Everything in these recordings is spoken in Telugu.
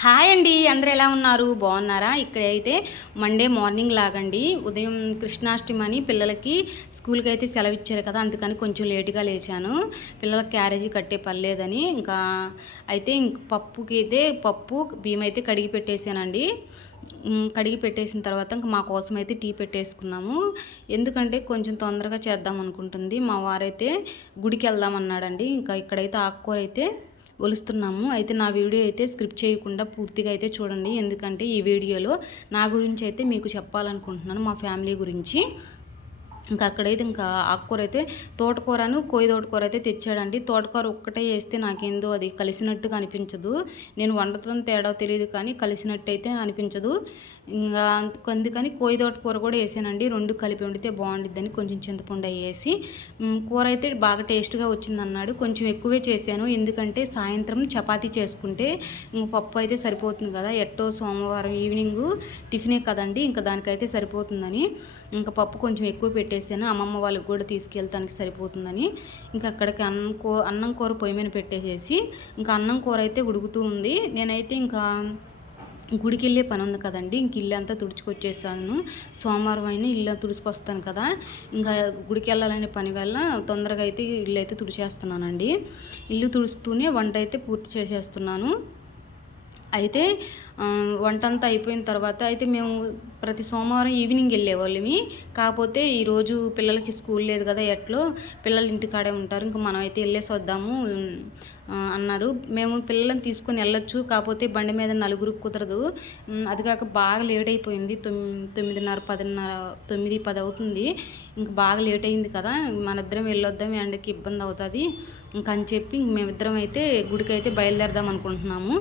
హాయ్ అండి అందరూ ఎలా ఉన్నారు? బాగున్నారా? ఇక్కడైతే మండే మార్నింగ్ లాగండి. ఉదయం కృష్ణాష్టమి అని పిల్లలకి స్కూల్కి అయితే సెలవు ఇచ్చారు కదా అందుకని కొంచెం లేటుగా లేచాను. పిల్లలకి క్యారేజీ కట్టే పర్లేదని ఇంకా అయితే ఇంక పప్పుకి అయితే పప్పు బియ్యం అయితే కడిగి పెట్టేశానండి కడిగి పెట్టేసిన తర్వాత ఇంకా మా కోసం అయితే టీ పెట్టేసుకున్నాము. ఎందుకంటే కొంచెం తొందరగా చేద్దాం అనుకుంటుంది. మా వారైతే గుడికి వెళ్దాం అన్నాడండి. ఇంకా ఇక్కడైతే ఆకుకూర అయితే ఒలుస్తున్నాము. అయితే నా వీడియో అయితే స్క్రిప్ట్ చేయకుండా పూర్తిగా అయితే చూడండి. ఎందుకంటే ఈ వీడియోలో నా గురించి అయితే మీకు చెప్పాలనుకుంటున్నాను మా ఫ్యామిలీ గురించి. ఇంకా అక్కడైతే ఇంకా ఆకుకూర అయితే తోటకూరను కోయి తోటకూర అయితే తెచ్చాడండి. తోటకూర ఒక్కటే వేస్తే నాకేందో అది కలిసినట్టుగా అనిపించదు. నేను వండటం తేడా తెలియదు కానీ కలిసినట్టు అయితే అనిపించదు. ఇంకా అందుకని కోయి తోటకూర కూడా వేసానండి. రెండు కలిపి వండితే బాగుండిద్దని కొంచెం చింతపండు వేసి. కూర అయితే బాగా టేస్ట్గా వచ్చింది అన్నాడు కొంచెం ఎక్కువే చేశాను. ఎందుకంటే సాయంత్రం చపాతీ చేసుకుంటే ఇంక పప్పు అయితే సరిపోతుంది కదా. ఎట్టో సోమవారం ఈవినింగ్ టిఫినే కదండి. ఇంకా దానికైతే సరిపోతుందని. ఇంకా పప్పు కొంచెం ఎక్కువ చేశాను అమ్మమ్మ వాళ్ళకి కూడా తీసుకెళ్తానికి సరిపోతుందని ఇంకా అక్కడికి అన్నం కూ అన్నం కూర పొయ్యి మీద పెట్టేసేసి ఇంకా అన్నం కూర అయితే ఉడుకుతూ ఉంది. నేనైతే ఇంకా గుడికి వెళ్ళే పని ఉంది కదండి. ఇంక ఇల్లు అంతా తుడుచుకొచ్చేసాను. సోమవారం అయినా ఇల్లు తుడుచుకొస్తాను కదా. ఇంకా గుడికి వెళ్ళాలనే పని వల్ల తొందరగా అయితే ఇల్లు అయితే తుడిచేస్తున్నానండి. ఇల్లు తుడుస్తూనే వంట అయితే పూర్తి చేసేస్తున్నాను. అయితే వంట అంతా అయిపోయిన తర్వాత అయితే మేము ప్రతి సోమవారం ఈవినింగ్ వెళ్ళేవాళ్ళమి. కాకపోతే ఈరోజు పిల్లలకి స్కూల్ లేదు కదా ఎట్లో పిల్లలు ఇంటికాడే ఉంటారు ఇంకా మనం అయితే వెళ్ళేసి వద్దాము అన్నారు. మేము పిల్లల్ని తీసుకొని వెళ్ళొచ్చు కాకపోతే బండి మీద నలుగురు కుదరదు. అది కాక బాగా లేట్ అయిపోయింది తొమ్మి తొమ్మిదిన్నర పదిన్నర తొమ్మిది పది అవుతుంది. ఇంకా బాగా లేట్ అయింది కదా మన ఇద్దరం వెళ్ళొద్దాం ఎండకి ఇబ్బంది అవుతుంది. ఇంకని అని చెప్పి మేమిద్దరం అయితే గుడికి అయితే బయలుదేరదాం అనుకుంటున్నాము.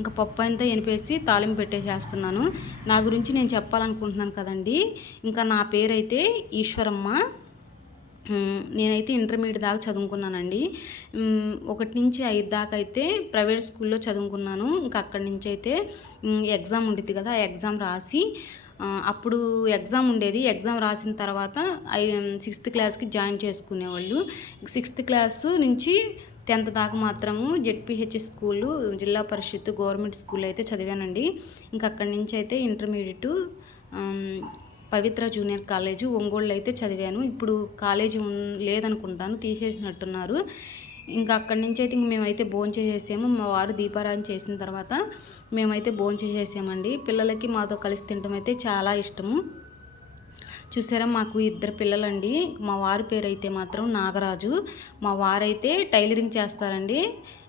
ఇంకా పప్పు అంతా ఎనిపేసి తాలింపు పెట్టేసేస్తున్నాను. నా గురించి నేను చెప్పాలనుకుంటున్నాను కదండి. ఇంకా నా పేరైతే ఈశ్వరమ్మ. నేనైతే ఇంటర్మీడియట్ దాకా చదువుకున్నానండి. ఒకటి నుంచి ఐదు దాకా అయితే ప్రైవేట్ స్కూల్లో చదువుకున్నాను. ఇంకా అక్కడి నుంచి అయితే ఎగ్జామ్ ఉండేది కదా ఆ ఎగ్జామ్ రాసి అప్పుడు ఎగ్జామ్ ఉండేది. ఎగ్జామ్ రాసిన తర్వాత ఐ సిక్స్త్ క్లాస్కి జాయిన్ చేసుకునేవాళ్ళు. సిక్స్త్ క్లాస్ నుంచి టెన్త్ దాకా మాత్రము జెడ్పిహెచ్ స్కూలు జిల్లా పరిషత్ గవర్నమెంట్ స్కూల్ అయితే చదివానండి. ఇంకా అక్కడి నుంచి అయితే intermediate Pavitra junior college Ongole అయితే చదివాను. ఇప్పుడు కాలేజీ లేదనుకుంటాను తీసేసినట్టున్నారు. ఇంకా అక్కడి నుంచి అయితే ఇంక మేమైతే భోజనం చేసేసాము. మా వారు దీపారాధన చేసిన తర్వాత మేమైతే భోజనం చేసేసామండి. పిల్లలకి మాతో కలిసి తినడం అయితే చాలా ఇష్టము. చూసారా మాకు ఇద్దరు పిల్లలండి. మా వారి పేరు అయితే మాత్రం నాగరాజు. మా వారైతే టైలరింగ్ చేస్తారండి.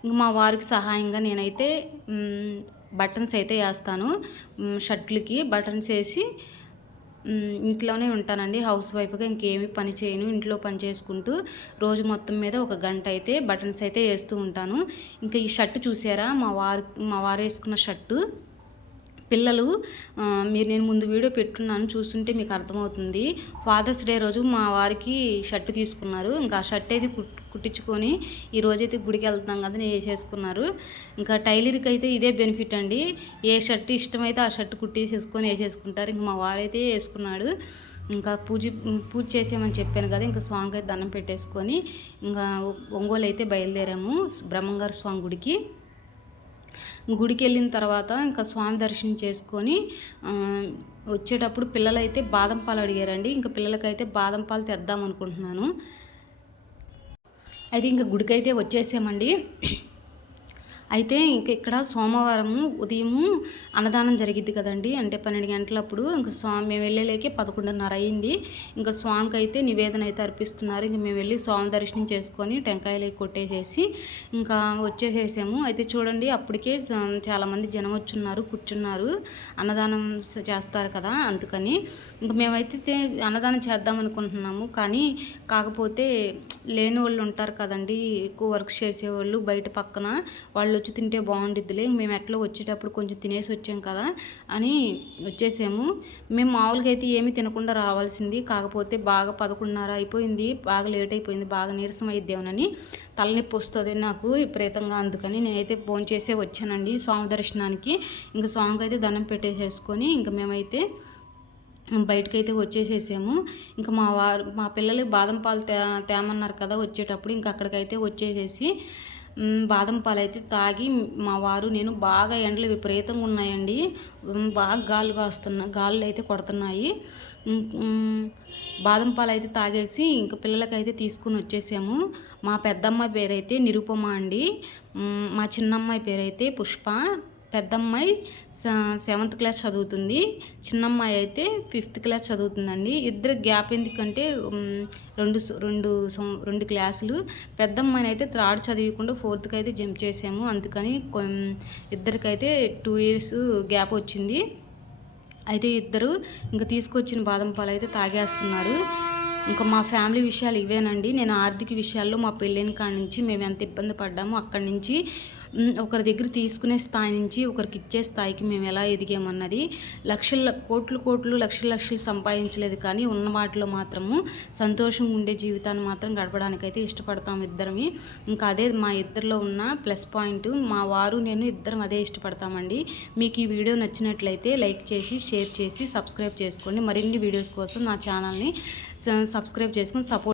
ఇంక మా వారికి సహాయంగా నేనైతే బటన్స్ అయితే వేస్తాను. షర్ట్లకి బటన్స్ వేసి ఇంట్లోనే ఉంటానండి. హౌస్ వైఫ్గా ఇంకేమీ పని చేయను. ఇంట్లో పని చేసుకుంటూ రోజు మొత్తం మీద ఒక గంట అయితే బటన్స్ అయితే వేస్తూ ఉంటాను. ఇంకా ఈ షర్ట్ చూసారా మా వారు మా వారు వేసుకున్న షర్టు. పిల్లలు మీరు నేను ముందు వీడియో పెట్టున్నాను చూస్తుంటే మీకు అర్థమవుతుంది. ఫాదర్స్ డే రోజు మా వారికి షర్ట్ తీసుకున్నారు. ఇంకా ఆ షర్ట్ అయితే కుట్టించుకొని ఈ రోజైతే గుడికి వెళ్తున్నాం కదా నేను వేసేసుకున్నారు. ఇంకా టైలర్కి అయితే ఇదే బెనిఫిట్ అండి. ఏ షర్ట్ ఇష్టమైతే ఆ షర్ట్ కుట్టేసేసుకొని వేసేసుకుంటారు. ఇంకా మా వారైతే వేసుకున్నాడు. ఇంకా పూజ పూజ చేసామని చెప్పాను కదా ఇంకా స్వామికి అయితే దండం పెట్టేసుకొని ఇంకా ఒంగోలు అయితే బయలుదేరాము. బ్రహ్మంగారు స్వామి గుడికి. గుడికి వెళ్ళిన తర్వాత ఇంకా స్వామి దర్శనం చేసుకొని వచ్చేటప్పుడు పిల్లలైతే బాదం పాలు అడిగారండి. ఇంకా పిల్లలకైతే బాదం పాలు తెద్దాం అనుకుంటున్నాను అయితే ఇంకా గుడికైతే వచ్చేసామండి. అయితే ఇంక ఇక్కడ సోమవారము ఉదయము అన్నదానం జరిగిద్ది కదండి. అంటే పన్నెండు గంటలప్పుడు ఇంకా స్వామి మేము వెళ్ళేలేకే పదకొండున్నర అయింది. ఇంకా స్వామికి అయితే నివేదన అయితే అర్పిస్తున్నారు. ఇంక మేము వెళ్ళి స్వామి దర్శనం చేసుకొని టెంకాయలు కొట్టేసేసి ఇంకా వచ్చేసేసాము. అయితే చూడండి అప్పటికే చాలామంది జనం వచ్చున్నారు కూర్చున్నారు. అన్నదానం చేస్తారు కదా అందుకని. ఇంకా మేమైతే అన్నదానం చేద్దాం అనుకుంటున్నాము. కానీ కాకపోతే లేని వాళ్ళు ఉంటారు కదండి. ఎక్కువ వర్క్ చేసేవాళ్ళు బయట పక్కన. వాళ్ళు వచ్చి తింటే బాగుండిద్దిలే మేము ఎట్లా వచ్చేటప్పుడు కొంచెం తినేసి వచ్చాం కదా అని వచ్చేసాము. మేము మామూలుగా అయితే ఏమీ తినకుండా రావాల్సింది కాకపోతే బాగా పదకొండున్నర అయిపోయింది బాగా లేట్ అయిపోయింది బాగా నీరసం అయిద్దేమోనని తలనొప్పి వస్తుంది నాకు విపరీతంగా అందుకని నేనైతే ఫోన్ చేసే వచ్చానండి స్వామి దర్శనానికి. ఇంకా స్వామికి అయితే దండం పెట్టేసేసుకొని ఇంకా మేమైతే బయటకైతే వచ్చేసేసాము. ఇంకా మా వారు మా పిల్లలు బాదం పాలు తే తేమన్నారు కదా వచ్చేటప్పుడు ఇంకా అక్కడికైతే వచ్చేసేసి బాదం పాలు అయితే తాగి మా వారు నేను బాగా ఎండలు విపరీతంగా ఉన్నాయండి. బాగా గాలు కాస్తున్నా గాలులు అయితే కొడుతున్నాయి. బాదం పాలు అయితే తాగేసి ఇంకా పిల్లలకైతే తీసుకుని వచ్చేసాము. మా పెద్దమ్మాయి పేరైతే నిరుపమ అండి. మా చిన్నమ్మాయి పేరైతే పుష్ప. పెద్దమ్మాయి సెవెంత్ క్లాస్ చదువుతుంది. చిన్నమ్మాయి అయితే ఫిఫ్త్ క్లాస్ చదువుతుందండి. ఇద్దరు గ్యాప్ ఎందుకంటే రెండు రెండు సం- రెండు క్లాసులు. పెద్దమ్మాయిని అయితే థర్డ్ చదివకుండా ఫోర్త్కి అయితే జంప్ చేసాము. అందుకని ఇద్దరికైతే టూ ఇయర్స్ గ్యాప్ వచ్చింది. అయితే ఇద్దరు ఇంకా తీసుకొచ్చిన బాదం పాలు అయితే తాగేస్తున్నారు. ఇంకా మా ఫ్యామిలీ విషయాలు ఇవేనండి. నేను ఆర్థిక విషయాల్లో మా పెళ్ళైన కాడ నుంచి మేము ఎంత ఇబ్బంది పడ్డామో అక్కడి నుంచి ఒకరి దగ్గర తీసుకునే స్థాయి నుంచి ఒకరికి ఇచ్చే స్థాయికి మేము ఎలా ఎదిగామన్నది లక్షల కోట్లు కోట్లు లక్షల లక్షలు సంపాదించలేదు కానీ ఉన్న వాటిలో మాత్రము సంతోషంగా ఉండే జీవితాన్ని మాత్రం గడపడానికైతే ఇష్టపడతాం ఇద్దరమి. ఇంకా అదే మా ఇద్దరిలో ఉన్న ప్లస్ పాయింట్ మా వారు నేను ఇద్దరం అదే ఇష్టపడతామండి. మీకు ఈ వీడియో నచ్చినట్లయితే లైక్ చేసి షేర్ చేసి సబ్స్క్రైబ్ చేసుకోండి. మరిన్ని వీడియోస్ కోసం నా ఛానల్ని సబ్స్క్రైబ్ చేసుకుని సపోర్ట్